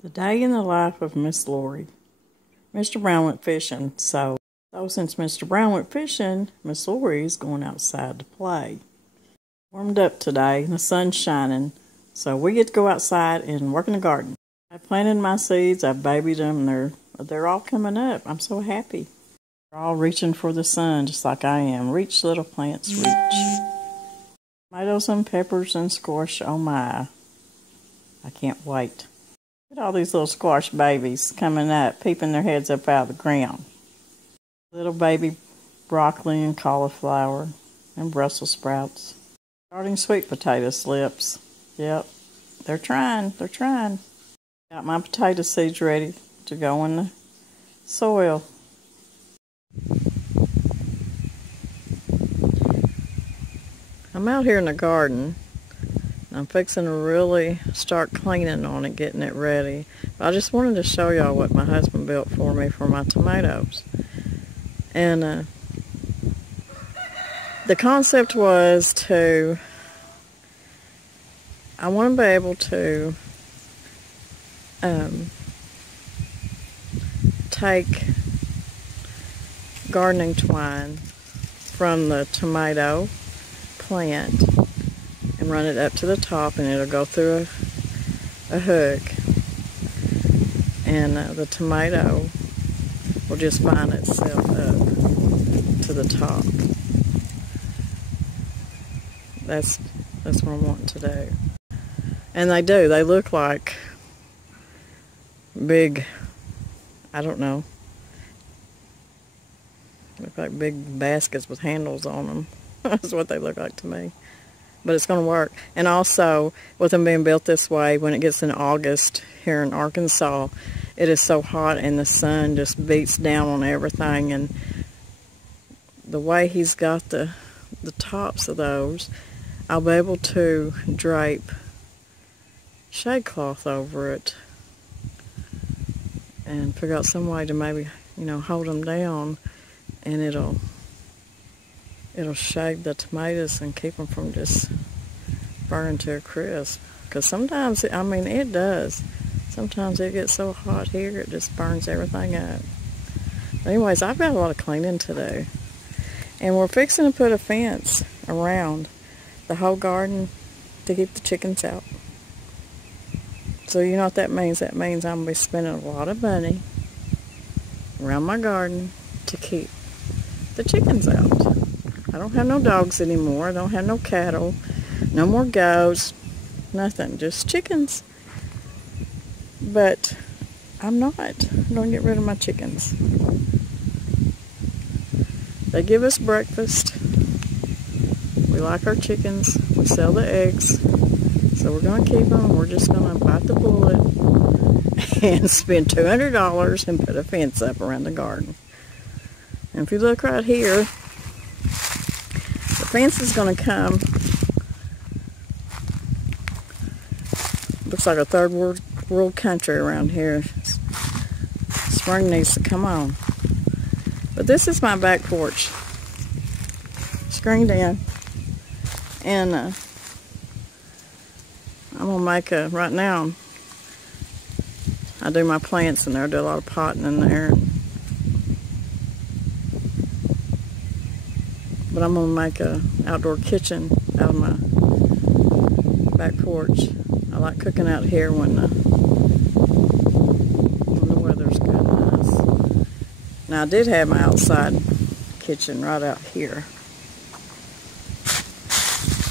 The day in the life of Miss Lori. Mr. Brown went fishing, so since Mr. Brown went fishing, Miss Lori's going outside to play. Warmed up today, the sun's shining, so we get to go outside and work in the garden. I planted my seeds, I babied them, and they're all coming up. I'm so happy. They're all reaching for the sun, just like I am. Reach, little plants, reach. Tomatoes and peppers and squash, oh my. I can't wait. Look at all these little squash babies coming up, peeping their heads up out of the ground. Little baby broccoli and cauliflower and Brussels sprouts. Starting sweet potato slips. Yep, they're trying. Got my potato seeds ready to go in the soil. I'm out here in the garden. I'm fixing to really start cleaning on it, getting it ready. But I just wanted to show y'all what my husband built for me for my tomatoes. And the concept was I want to be able to take gardening twine from the tomato plant and run it up to the top, and it'll go through a hook, and the tomato will just bind itself up to the top. That's what I'm wanting to do. And they do. They look like big, I don't know, look like big baskets with handles on them. That's what they look like to me. But it's going to work. And also, with them being built this way, when it gets in August here in Arkansas, it is so hot and the sun just beats down on everything. And the way he's got the tops of those, I'll be able to drape shade cloth over it and figure out some way to maybe, hold them down, and it'll shade the tomatoes and keep them from just burning to a crisp. Because sometimes, it does. Sometimes it gets so hot here, it just burns everything up. But anyways, I've got a lot of cleaning to do. And we're fixing to put a fence around the whole garden to keep the chickens out. So you know what that means? That means I'm going to be spending a lot of money around my garden to keep the chickens out. I don't have no dogs anymore. I don't have no cattle. No more goats. Nothing. Just chickens. But I'm not going to get rid of my chickens. They give us breakfast. We like our chickens. We sell the eggs. So we're going to keep them. We're just going to bite the bullet and spend $200 and put a fence up around the garden. And if you look right here, the fence is going to come, looks like a third world country around here. Spring needs to come on. But this is my back porch, screened in, and I'm going to make right now, I do my plants in there, I do a lot of potting in there. But I'm going to make an outdoor kitchen out of my back porch. I like cooking out here when the weather's good and nice. Now I did have my outside kitchen right out here,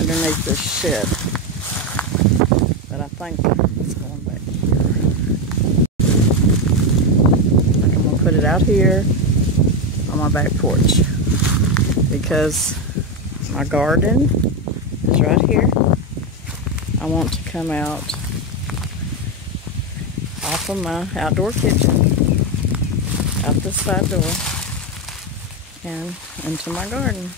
underneath this shed. But I think it's going back here. I think I'm going to put it out here on my back porch, because my garden is right here. I want to come out off of my outdoor kitchen, out the side door, and into my garden.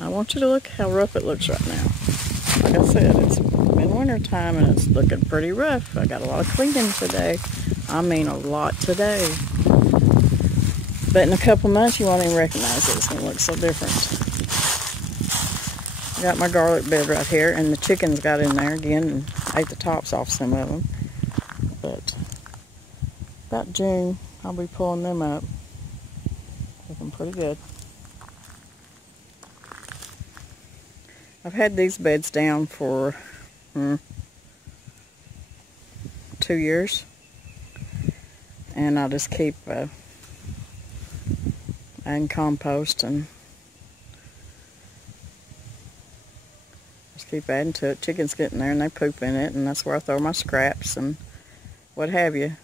I want you to look how rough it looks right now. Like I said, it's been winter time and it's looking pretty rough. I got a lot of cleaning today. I mean a lot today. But in a couple months, you won't even recognize it. It's going to look so different. I got my garlic bed right here, and the chickens got in there again and ate the tops off some of them. But about June, I'll be pulling them up. Looking pretty good. I've had these beds down for 2 years. And I just keep adding compost and just keep adding to it. Chickens get in there and they poop in it, and that's where I throw my scraps and what have you.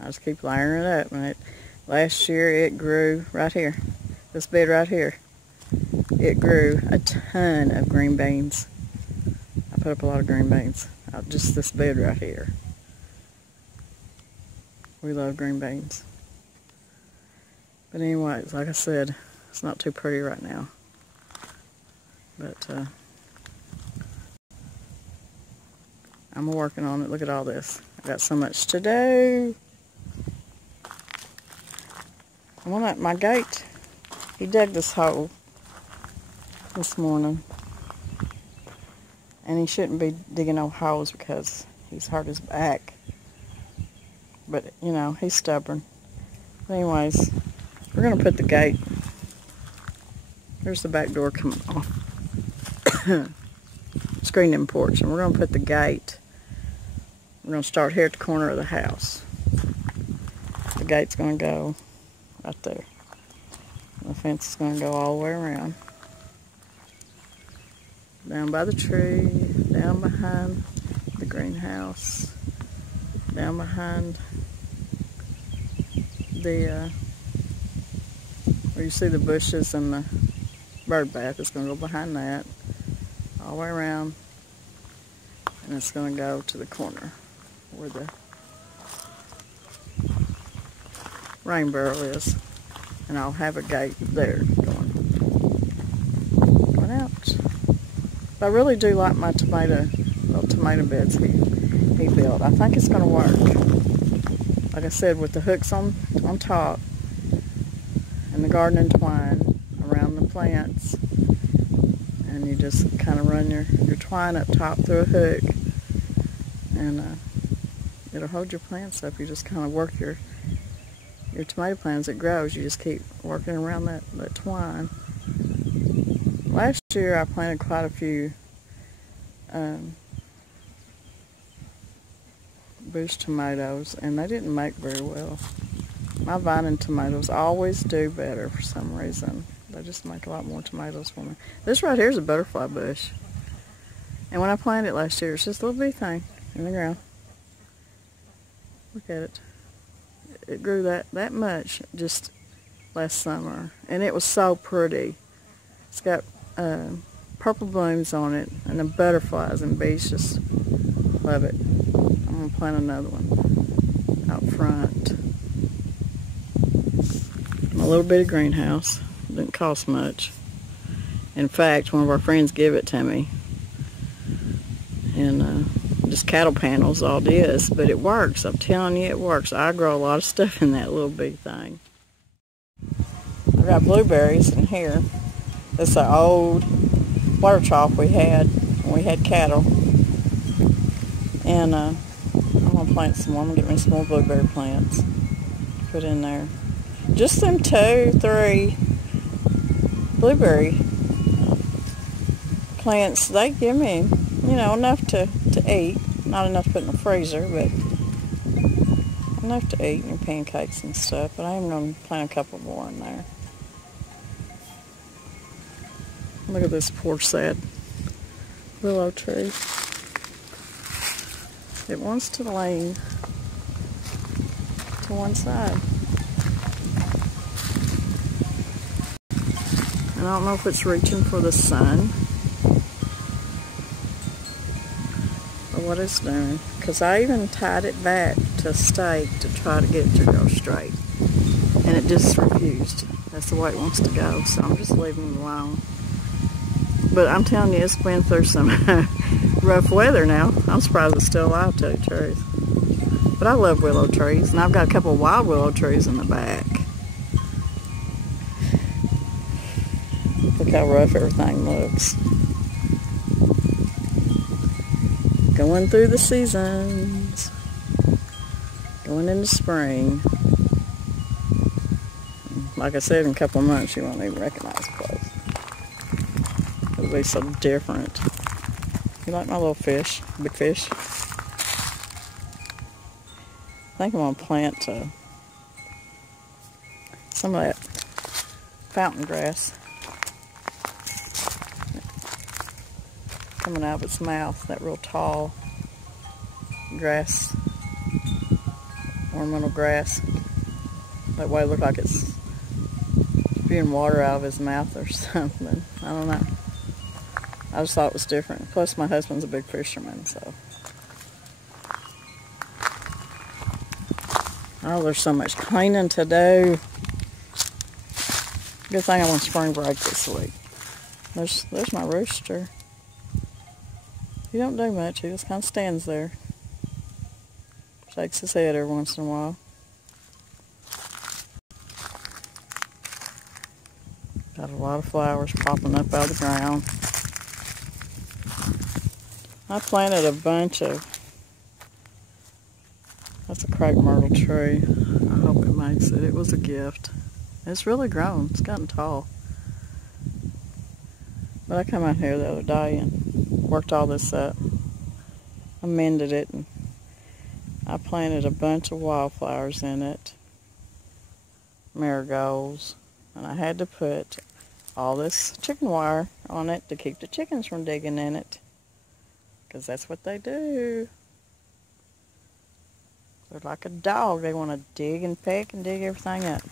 I just keep layering it up. And last year it grew right here. This bed right here. It grew a ton of green beans. I put up a lot of green beans out just this bed right here. We love green beans. But anyways, like I said, it's not too pretty right now. But I'm working on it. Look at all this. I got so much to do. I want my gate. He dug this hole this morning. And he shouldn't be digging no holes because he's hurt his back. But, you know, he's stubborn. But anyways, we're going to put the gate. There's the back door coming off. Screened in porch. And we're going to put the gate. We're going to start here at the corner of the house. The gate's going to go right there. The fence is going to go all the way around. Down by the tree. Down behind the greenhouse. Down behind the where you see the bushes and the bird bath. It's going to go behind that all the way around, and it's going to go to the corner where the rain barrel is, and I'll have a gate there going out. But I really do like my little tomato beds he built. I think it's going to work. Like I said, with the hooks on top and the gardening twine around the plants, and you just kind of run your twine up top through a hook, and it'll hold your plants up. You just kind of work your tomato plant as it grows. You just keep working around that twine. Last year I planted quite a few bush tomatoes, and they didn't make very well. My vining tomatoes always do better for some reason. They just make a lot more tomatoes for me. This right here is a butterfly bush, and when I planted it last year, it's just a little bitty thing in the ground. Look at it. It grew that much just last summer, and it was so pretty. It's got purple blooms on it, and the butterflies and bees just love it. I'm going to plant another one out front. My little bitty greenhouse. Didn't cost much. In fact, one of our friends gave it to me. And just cattle panels, all it is. But it works. I'm telling you, it works. I grow a lot of stuff in that little bitty thing. I got blueberries in here. This is an old water trough we had when we had cattle. And I'm going to plant some more. I'm going to get me some more blueberry plants. Put in there. Just them 2, 3 blueberry plants. They give me, you know, enough to eat. Not enough to put in the freezer, but enough to eat in your pancakes and stuff. But I am going to plant a couple more in there. Look at this poor sad willow tree. It wants to lean to one side. And I don't know if it's reaching for the sun or what it's doing. Because I even tied it back to a stake to try to get it to go straight. And it just refused. That's the way it wants to go. So I'm just leaving it alone. But I'm telling you, it's been through some rough weather now. I'm surprised it's still alive, to tell you the truth. But I love willow trees, and I've got a couple of wild willow trees in the back. Look how rough everything looks. Going through the seasons. Going into spring. Like I said, in a couple of months you won't even recognize the place. It'll be so different. You like my little fish? Big fish? I think I'm going to plant some of that fountain grass coming out of its mouth, that real tall grass, ornamental grass. That way it looks like it's spewing water out of his mouth or something. I don't know. I just thought it was different. Plus my husband's a big fisherman, so. Oh, there's so much cleaning to do. Good thing I'm on spring break this week. There's my rooster. He don't do much. He just kind of stands there. Shakes his head every once in a while. Got a lot of flowers popping up out of the ground. I planted a bunch of, that's a crepe myrtle tree. I hope it makes it. It was a gift. It's really grown. It's gotten tall. But I come out here the other day and worked all this up. Amended it, and I planted a bunch of wildflowers in it. Marigolds. And I had to put all this chicken wire on it to keep the chickens from digging in it. Because that's what they do. They're like a dog. They want to dig and peck and dig everything up.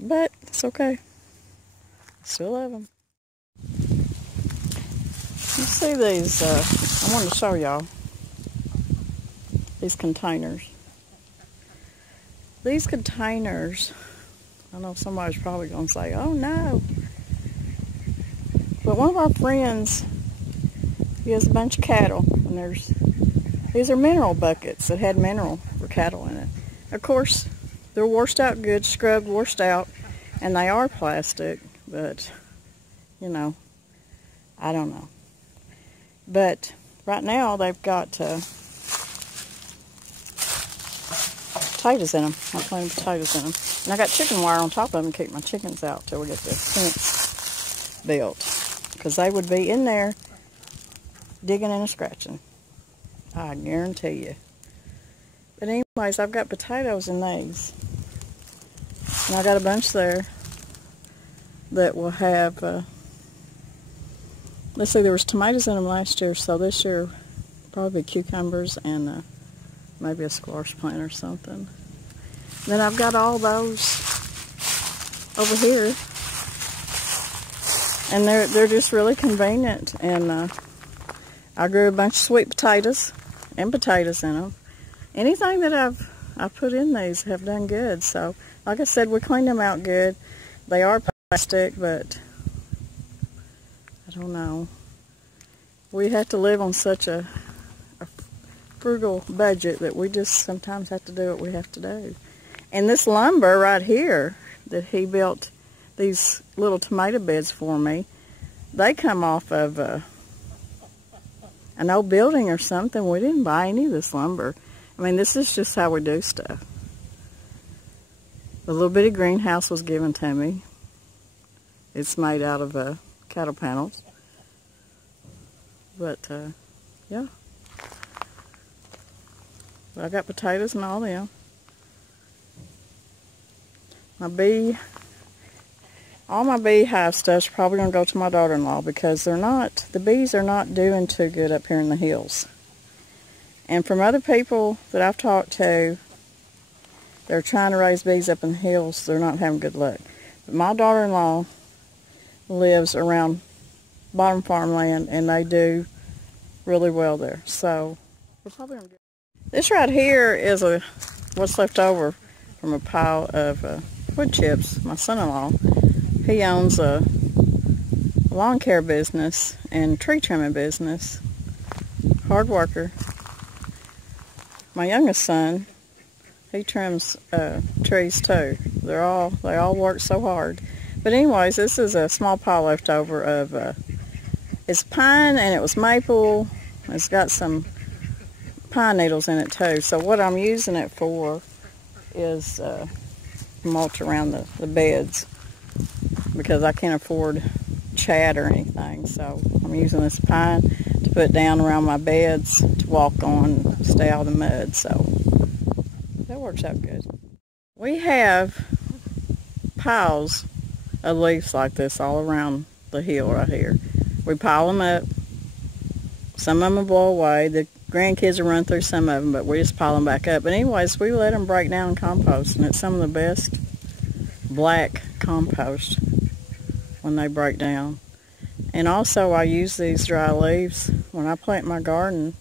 But it's okay. I still love them. You see these, I wanted to show y'all these containers. These containers, I know somebody's probably going to say, oh no. But one of our friends, he has a bunch of cattle, and these are mineral buckets that had mineral for cattle in it. Of course, they're washed out good, scrubbed, washed out, and they are plastic, but, you know, I don't know. But right now they've got potatoes in them. I'm planting potatoes in them. And I got chicken wire on top of them to keep my chickens out till we get the fence built. Because they would be in there digging and scratching. I guarantee you. But anyways, I've got potatoes in these. And I got a bunch there that will have, let's see, there was tomatoes in them last year, so this year probably cucumbers and maybe a squash plant or something. Then I've got all those over here, and they're just really convenient. And I grew a bunch of sweet potatoes and potatoes in them. Anything that I've put in these have done good. So, like I said, we cleaned them out good. They are plastic, but I don't know. We have to live on such a frugal budget that we just sometimes have to do what we have to do. And this lumber right here that he built these little tomato beds for me, they come off of an old building or something. We didn't buy any of this lumber. I mean, this is just how we do stuff. The little bitty greenhouse was given to me. It's made out of cattle panels. But, yeah. But I got potatoes and all them. All my beehive stuff's probably going to go to my daughter-in-law because the bees are not doing too good up here in the hills. And from other people that I've talked to, they're trying to raise bees up in the hills, they're not having good luck. But my daughter-in-law lives around bottom farmland, and they do really well there. So we're probably gonna get this right here is what's left over from a pile of wood chips. My son-in-law, he owns a lawn care business and tree trimming business. Hard worker. My youngest son, he trims trees too. They all work so hard. But anyways, this is a small pile left over of it's pine, and it was maple, It's got some pine needles in it too. So what I'm using it for is mulch around the beds, because I can't afford chat or anything. So I'm using this pine to put down around my beds to walk on, stay out of the mud. So that works out good. We have piles of leaves like this all around the hill right here. We pile them up. Some of them will blow away. The grandkids will run through some of them, but we just pile them back up. But anyways, we let them break down and compost, and it's some of the best black compost when they break down. And also I use these dry leaves when I plant my garden.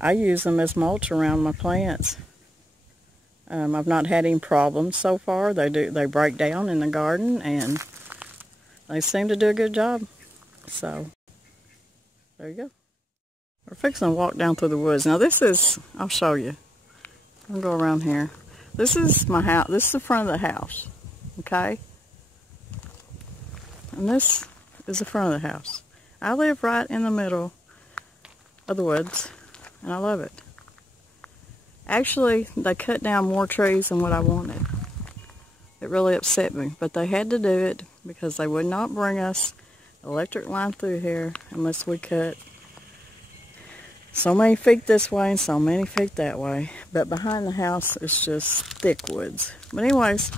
I use them as mulch around my plants. I've not had any problems so far. They break down in the garden, and they seem to do a good job. So there you go. We're fixing to walk down through the woods. Now this is, I'll show you. I'll go around here. This is my house. This is the front of the house. Okay? And this is the front of the house. I live right in the middle of the woods, and I love it. Actually, they cut down more trees than what I wanted. It really upset me, but they had to do it because they would not bring us electric line through here unless we cut so many feet this way and so many feet that way. But behind the house is just thick woods. But anyways,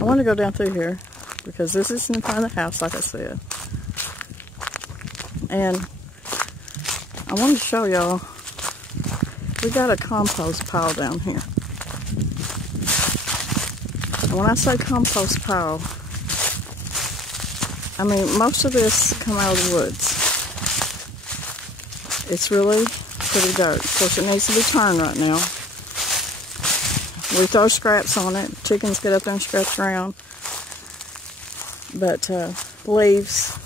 I want to go down through here because this is in front of the house, like I said. And I wanted to show y'all, we got a compost pile down here. And when I say compost pile, I mean most of this come out of the woods. It's really pretty dirt. Of course, it needs to be turned right now. We throw scraps on it. Chickens get up there and scratch around. But leaves,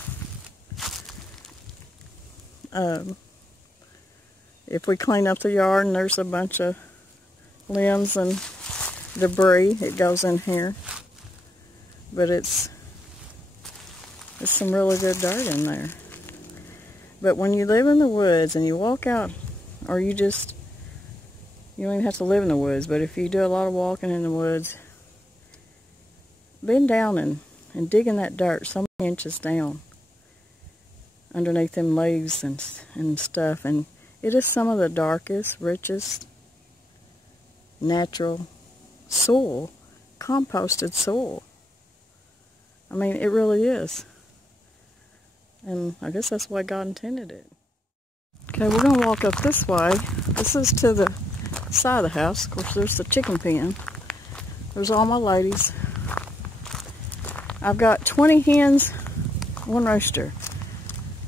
if we clean up the yard and there's a bunch of limbs and debris, it goes in here. But it's some really good dirt in there. But when you live in the woods and you walk out, or you don't even have to live in the woods, but if you do a lot of walking in the woods, bend down and digging that dirt so many inches down underneath them leaves and stuff, and it is some of the darkest, richest, natural soil, composted soil. I mean, it really is. And I guess that's the way God intended it. Okay, we're going to walk up this way. This is to the side of the house. Of course, there's the chicken pen. There's all my ladies. I've got 20 hens, 1 rooster.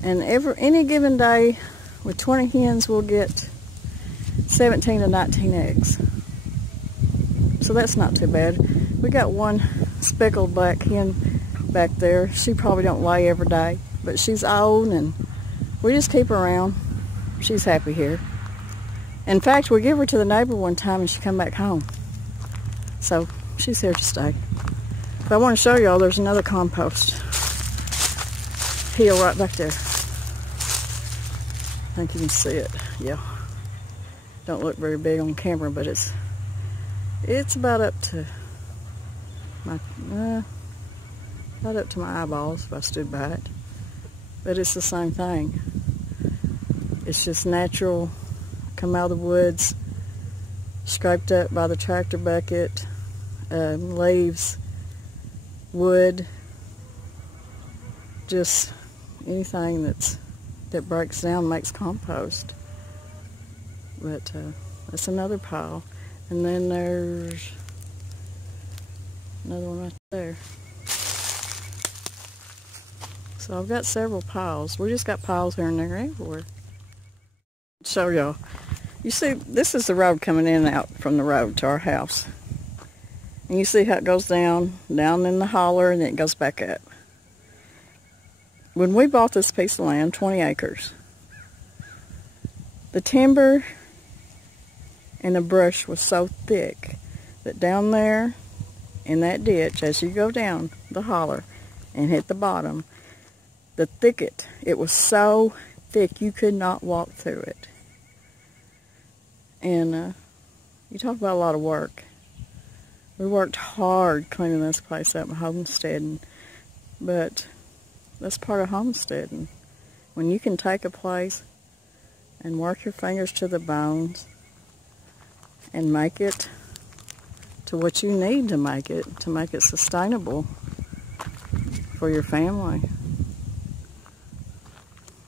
And any given day, with 20 hens, we'll get 17 to 19 eggs. So that's not too bad. We got 1 speckled black hen back there. She probably don't lay every day, but she's old and we just keep her around. She's happy here. In fact, we give her to the neighbor one time and she come back home. So she's here to stay. But I want to show y'all there's another compost hill right back there. I think you can see it. Yeah. Don't look very big on camera, but it's about up to my eyeballs if I stood by it. But it's the same thing. It's just natural, come out of the woods, scraped up by the tractor bucket, leaves, wood, just anything that breaks down makes compost. But that's another pile. And then there's another one right there. So I've got several piles. We just got piles here and there everywhere. Show y'all. You see, this is the road coming in and out from the road to our house. And you see how it goes down in the holler, and then it goes back up. When we bought this piece of land, 20 acres, the timber and the brush was so thick that down there in that ditch, as you go down the holler and hit the bottom, the thicket, it was so thick you could not walk through it. And you talk about a lot of work. We worked hard cleaning this place up and homesteading, but that's part of homesteading. When you can take a place and work your fingers to the bones and make it to what you need to make it sustainable for your family.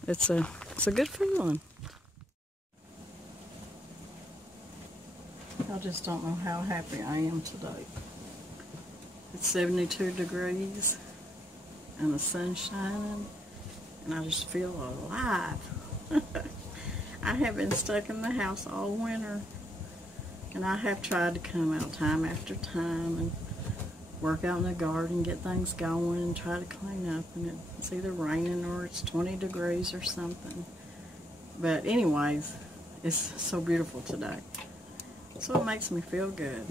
It's a good feeling. I just don't know how happy I am today. It's 72 degrees and the sun's shining and I just feel alive. I have been stuck in the house all winter, and I have tried to come out time after time and work out in the garden, get things going, and try to clean up, and it's either raining or it's 20 degrees or something. But anyways, it's so beautiful today. So it makes me feel good.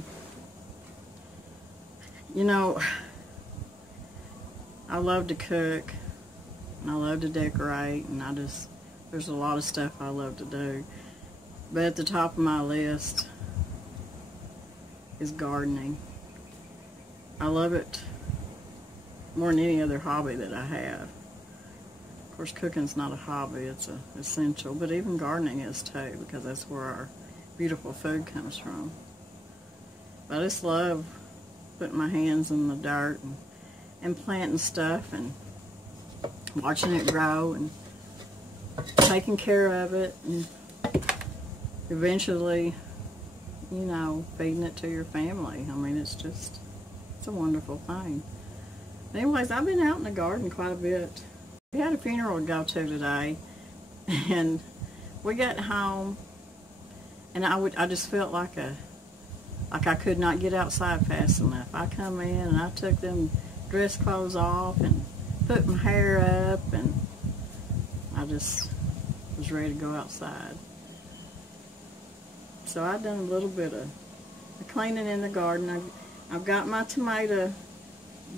You know, I love to cook, and I love to decorate, and there's a lot of stuff I love to do. But at the top of my list is gardening. I love it more than any other hobby that I have. Of course, cooking's not a hobby, it's an essential, but even gardening is too, because that's where our beautiful food comes from. But I just love putting my hands in the dirt and planting stuff and watching it grow and taking care of it, and eventually, you know, feeding it to your family. I mean, it's a wonderful thing. Anyways, I've been out in the garden quite a bit. We had a funeral to go to today, and we got home, and I just felt like I could not get outside fast enough. I come in and I took them dress clothes off and put my hair up, and I just was ready to go outside. So I've done a little bit of cleaning in the garden. I've got my tomato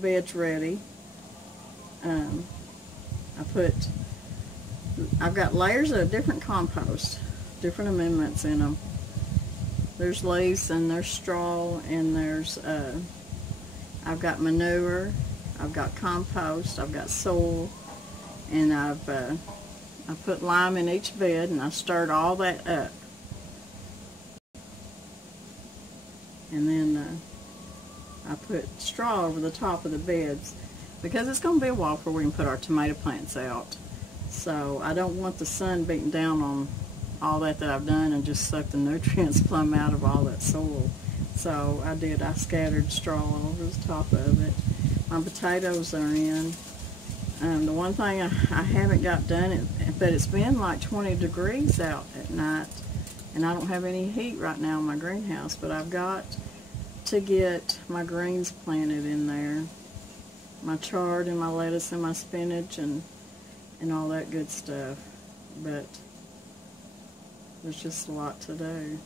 beds ready. I've got layers of different compost, different amendments in them. There's leaves and there's straw and there's I've got manure, I've got compost, I've got soil, and I put lime in each bed, and I stirred all that up. And then I put straw over the top of the beds, because it's going to be a while before we can put our tomato plants out. So I don't want the sun beating down on all that I've done and just suck the nutrients plumb out of all that soil. So I scattered straw all over the top of it. My potatoes are in. The one thing I haven't got done, but it's been like 20 degrees out at night, and I don't have any heat right now in my greenhouse, but I've got to get my greens planted in there. My chard and my lettuce and my spinach and all that good stuff. But there's just a lot to do.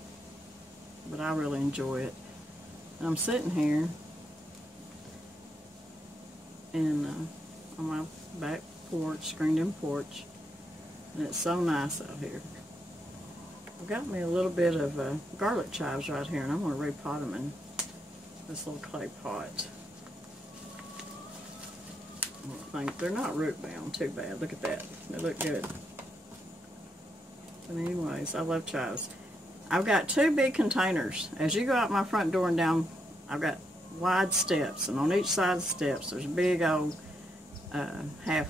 But I really enjoy it. And I'm sitting here and on my back porch, screened-in porch, and it's so nice out here. I've got me a little bit of garlic chives right here, and I'm going to repot them in this little clay pot. I think they're not root bound too bad. Look at that. They look good. But anyways, I love chives. I've got two big containers. As you go out my front door and down, I've got wide steps, and on each side of the steps there's big old half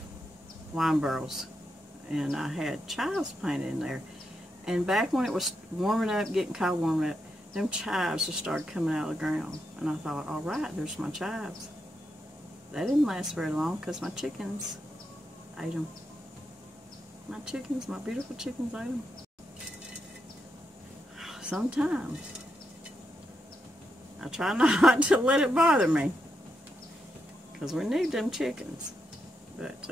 wine barrels, and I had chives planted in there. And back when it was warming up, getting cold, warming up, them chives just started coming out of the ground, and I thought, all right, there's my chives. They didn't last very long because my chickens ate them. My chickens, my beautiful chickens, ate them. Sometimes I try not to let it bother me, because we need them chickens. But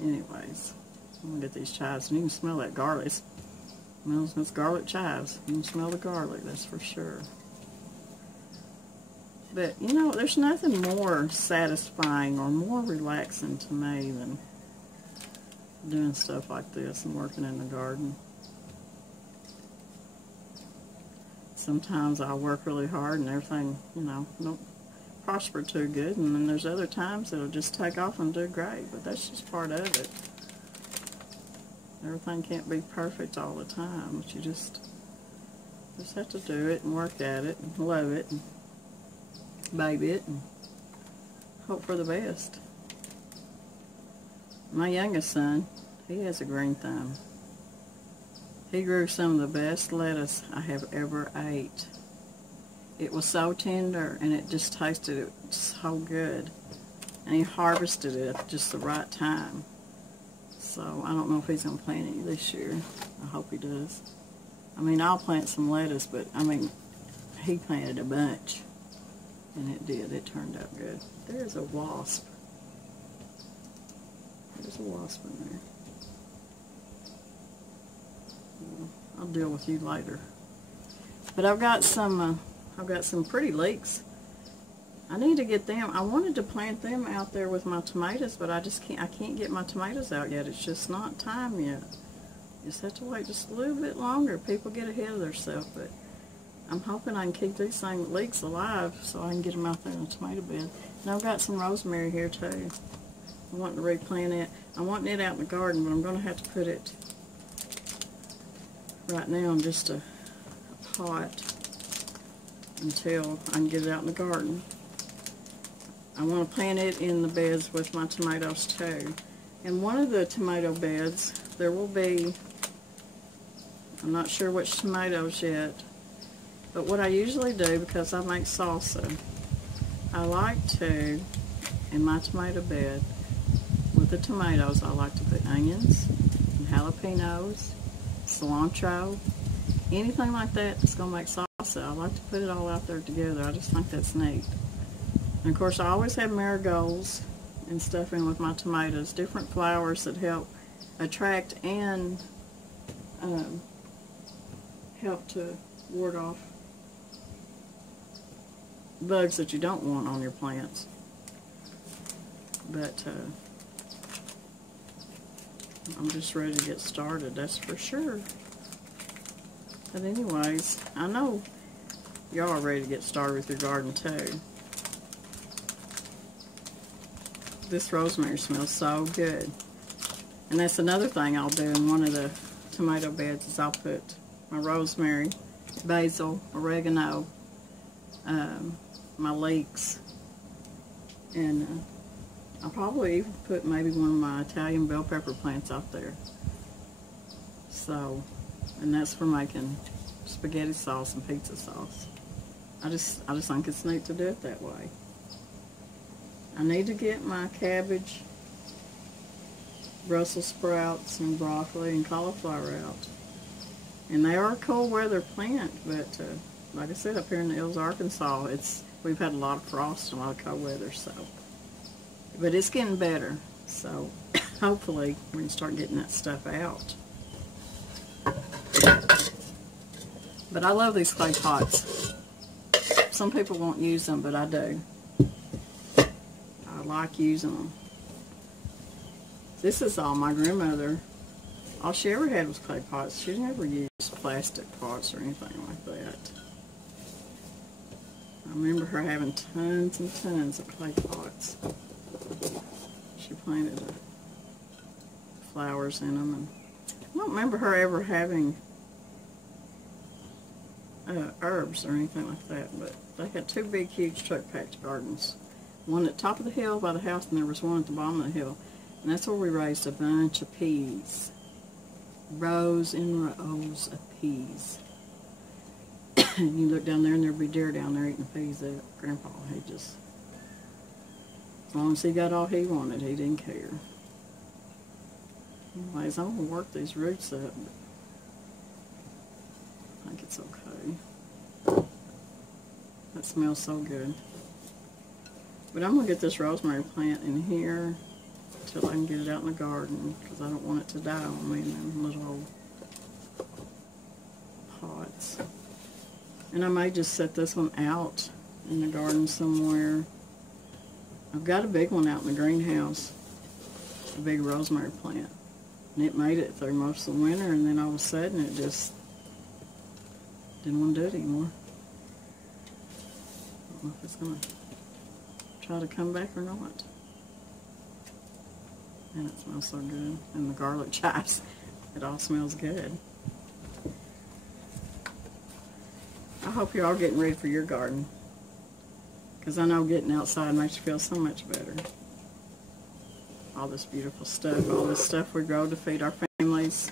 anyways, I'm going to get these chives, and you can smell that garlic. It's garlic chives. You can smell the garlic, that's for sure. But, you know, there's nothing more satisfying or more relaxing to me doing stuff like this and working in the garden. Sometimes I'll work really hard and everything, you know, don't prosper too good, and then there's other times it'll just take off and do great, but that's just part of it. Everything can't be perfect all the time, but you just have to do it and work at it and love it and baby it and hope for the best. My youngest son, he has a green thumb. He grew some of the best lettuce I have ever ate. It was so tender and it just tasted so good. And he harvested it at just the right time. So I don't know if he's going to plant any this year. I hope he does. I mean, I'll plant some lettuce, but I mean, he planted a bunch. And it did. It turned out good. There's a wasp. There's a wasp in there. I'll deal with you later. But I've got some pretty leeks. I need to get them. I wanted to plant them out there with my tomatoes, but I can't get my tomatoes out yet. It's just not time yet. Just have to wait just a little bit longer. People get ahead of themselves, but I'm hoping I can keep these leeks alive so I can get them out there in the tomato bed. And I've got some rosemary here too. I want to replant it. I want it out in the garden, but I'm going to have to put it right now in just a pot until I can get it out in the garden. I want to plant it in the beds with my tomatoes too. And one of the tomato beds, there will be, I'm not sure which tomatoes yet, but what I usually do, because I make salsa, I like to, in my tomato bed, with the tomatoes, I like to put onions and jalapenos, cilantro, anything like that that's going to make salsa. I like to put it all out there together. I just think that's neat. And of course, I always have marigolds and stuff in with my tomatoes, different flowers that help attract and help to ward off bugs that you don't want on your plants. But I'm just ready to get started, that's for sure. But anyways, I know y'all are ready to get started with your garden too. This rosemary smells so good. And that's another thing I'll do in one of the tomato beds is I'll put my rosemary, basil, oregano, my leeks, and I'll probably even put maybe one of my Italian bell pepper plants out there. So, and that's for making spaghetti sauce and pizza sauce. I just think it's neat to do it that way. I need to get my cabbage, Brussels sprouts, and broccoli and cauliflower out. And they are a cold weather plant, but like I said, up here in the Hills, Arkansas, we've had a lot of frost and a lot of cold weather, so. But it's getting better, so hopefully we can start getting that stuff out. But I love these clay pots. Some people won't use them, but I do. I like using them. This is all my grandmother, all she ever had was clay pots. She never used plastic pots or anything like that. I remember her having tons and tons of clay pots. She planted flowers in them, and I don't remember her ever having herbs or anything like that, but they had two big, huge truck patch gardens. One at the top of the hill by the house, and there was one at the bottom of the hill. And that's where we raised a bunch of peas. Rows and rows of peas. And you look down there and there'd be deer down there eating peas that Grandpa, he just, as long as he got all he wanted, he didn't care. Anyways, I'm going to work these roots up, but I think it's okay. That smells so good. But I'm going to get this rosemary plant in here until I can get it out in the garden, because I don't want it to die on me in them little old pots. And I may just set this one out in the garden somewhere. I've got a big one out in the greenhouse, a big rosemary plant. And it made it through most of the winter, and then all of a sudden it just didn't want to do it anymore. I don't know if it's going to try to come back or not. And it smells so good. And the garlic chives, it all smells good. I hope you're all getting ready for your garden, because I know getting outside makes you feel so much better. All this beautiful stuff, all this stuff we grow to feed our families,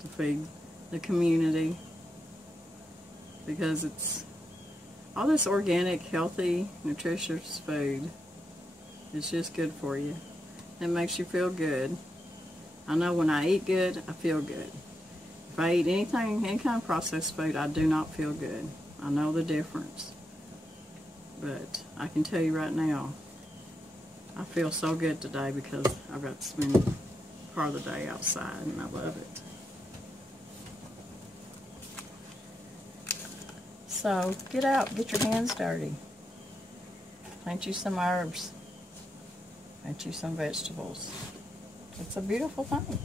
to feed the community, because it's all this organic, healthy, nutritious food. It's just good for you. It makes you feel good. I know when I eat good, I feel good. If I eat anything, any kind of processed food, I do not feel good. I know the difference. But I can tell you right now, I feel so good today because I've got to spend part of the day outside, and I love it. So get out, get your hands dirty. Plant you some herbs. Plant you some vegetables. It's a beautiful thing.